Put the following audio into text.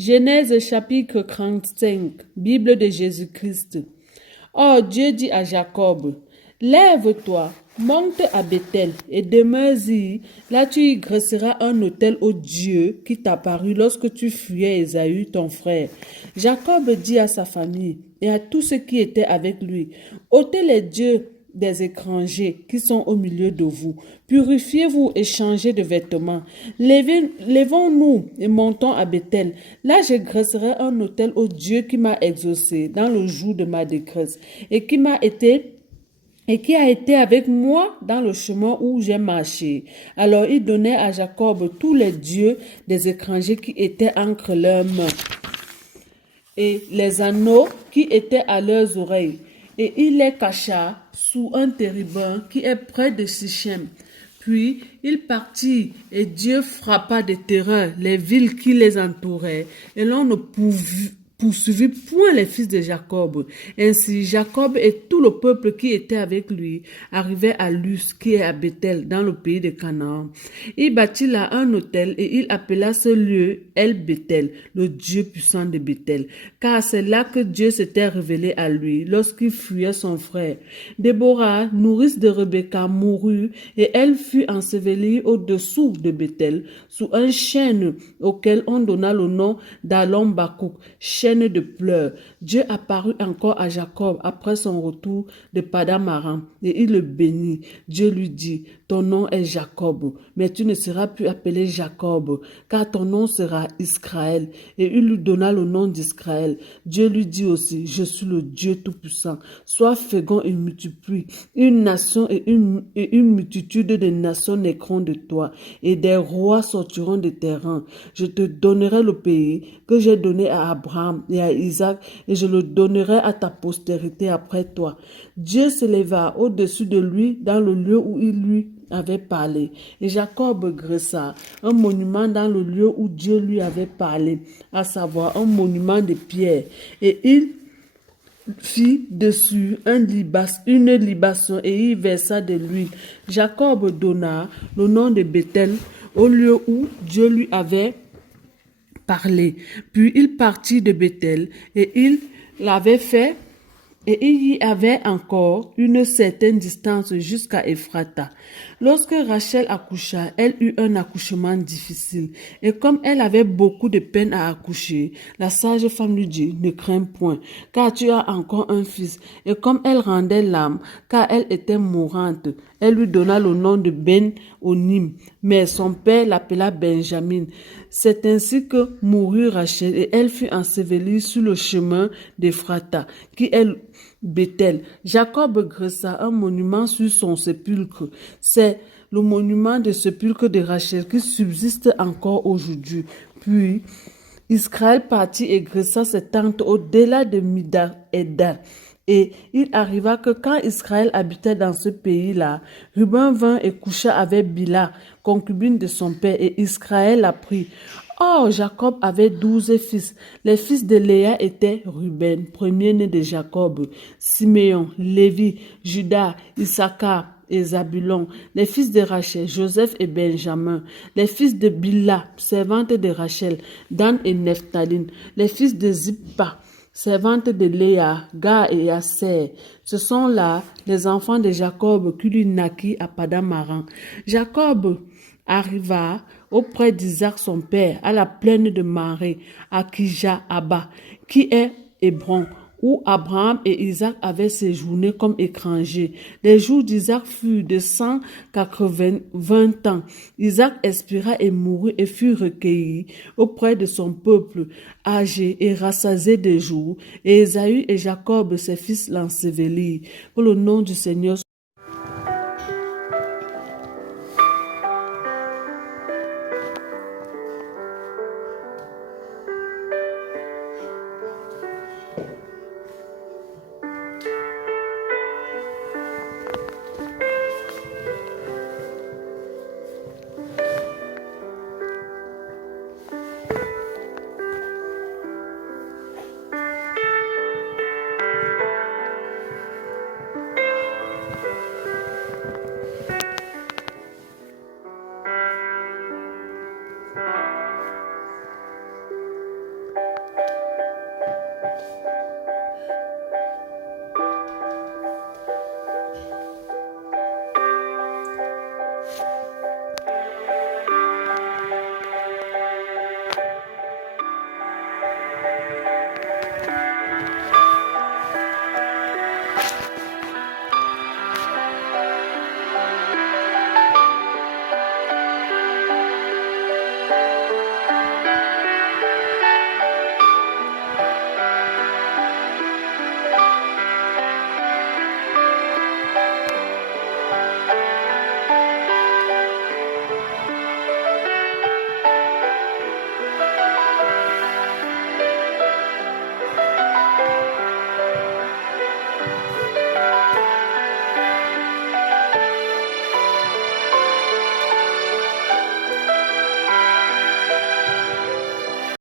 Genèse chapitre 35, Bible de Jésus-Christ. Or Dieu dit à Jacob, lève-toi, monte à Bethel et demeure-y. Là tu y dresseras un autel au Dieu qui t'apparut lorsque tu fuyais Ésaü ton frère. Jacob dit à sa famille et à tous ceux qui étaient avec lui, ôtez les dieux des étrangers qui sont au milieu de vous. Purifiez-vous et changez de vêtements. Levons-nous et montons à Bethel. Là, je dresserai un autel au Dieu qui m'a exaucé dans le jour de ma détresse et qui a été avec moi dans le chemin où j'ai marché. Alors il donnait à Jacob tous les dieux des étrangers qui étaient entre leurs mains et les anneaux qui étaient à leurs oreilles. Et il les cacha sous un térébin qui est près de Sichem. Puis il partit et Dieu frappa de terreur les villes qui les entouraient et l'on ne poursuivit point les fils de Jacob. Ainsi Jacob et tout le peuple qui était avec lui arrivaient à Luz qui est à Bethel dans le pays de Canaan. Il bâtit là un autel et il appela ce lieu El Bethel, le Dieu puissant de Bethel, car c'est là que Dieu s'était révélé à lui lorsqu'il fuyait son frère. Déborah, nourrice de Rebecca, mourut et elle fut ensevelie au-dessous de Bethel sous un chêne auquel on donna le nom d'Alon Bakouk, chêne de pleurs. Dieu apparut encore à Jacob après son retour de Paddan Aram et il le bénit. Dieu lui dit, ton nom est Jacob, mais tu ne seras plus appelé Jacob, car ton nom sera Israël. Et il lui donna le nom d'Israël. Dieu lui dit aussi, je suis le Dieu Tout-Puissant. Sois fécond et multiplie. Une nation et une multitude de nations naîtront de toi, et des rois sortiront de tes rangs. Je te donnerai le pays que j'ai donné à Abraham et à Isaac, et je le donnerai à ta postérité après toi. Dieu s'éleva au-dessus de lui dans le lieu où il lui avait parlé. Et Jacob dressa un monument dans le lieu où Dieu lui avait parlé, à savoir un monument de pierre. Et il fit dessus une libation et y versa de l'huile. Jacob donna le nom de Bethel au lieu où Dieu lui avait parlé. Puis il partit de Bethel et il y avait encore une certaine distance jusqu'à Ephrata. Lorsque Rachel accoucha, elle eut un accouchement difficile. Et comme elle avait beaucoup de peine à accoucher, la sage-femme lui dit, ne crains point, car tu as encore un fils. Et comme elle rendait l'âme, car elle était mourante, elle lui donna le nom de Ben-Onim, mais son père l'appela Benjamin. C'est ainsi que mourut Rachel et elle fut ensevelie sur le chemin d'Ephrata, qui est Bethel. Jacob dressa un monument sur son sépulcre. C'est le monument de sépulcre de Rachel qui subsiste encore aujourd'hui. Puis Israël partit et dressa ses tentes au-delà de Midar-Eda. Et il arriva que quand Israël habitait dans ce pays-là, Ruben vint et coucha avec Bila, concubine de son père, et Israël la prit. Or, Jacob avait 12 fils. Les fils de Léa étaient Ruben, premier-né de Jacob, Siméon, Lévi, Juda, Issachar et Zabulon. Les fils de Rachel, Joseph et Benjamin. Les fils de Bila, servante de Rachel, Dan et Nephtalin. Les fils de Zippa, servante de Léa, Gad et Aser. Ce sont là les enfants de Jacob qui lui naquit à Paddan Aram. Jacob arriva auprès d'Isaac son père à la plaine de Maré, à Kija-Abba, qui est Hébron, où Abraham et Isaac avaient séjourné comme étrangers. Les jours d'Isaac furent de 180 ans. Isaac expira et mourut et fut recueilli auprès de son peuple, âgé et rassasié de jours. Et Ésaü et Jacob, ses fils, l'ensevelirent. Pour le nom du Seigneur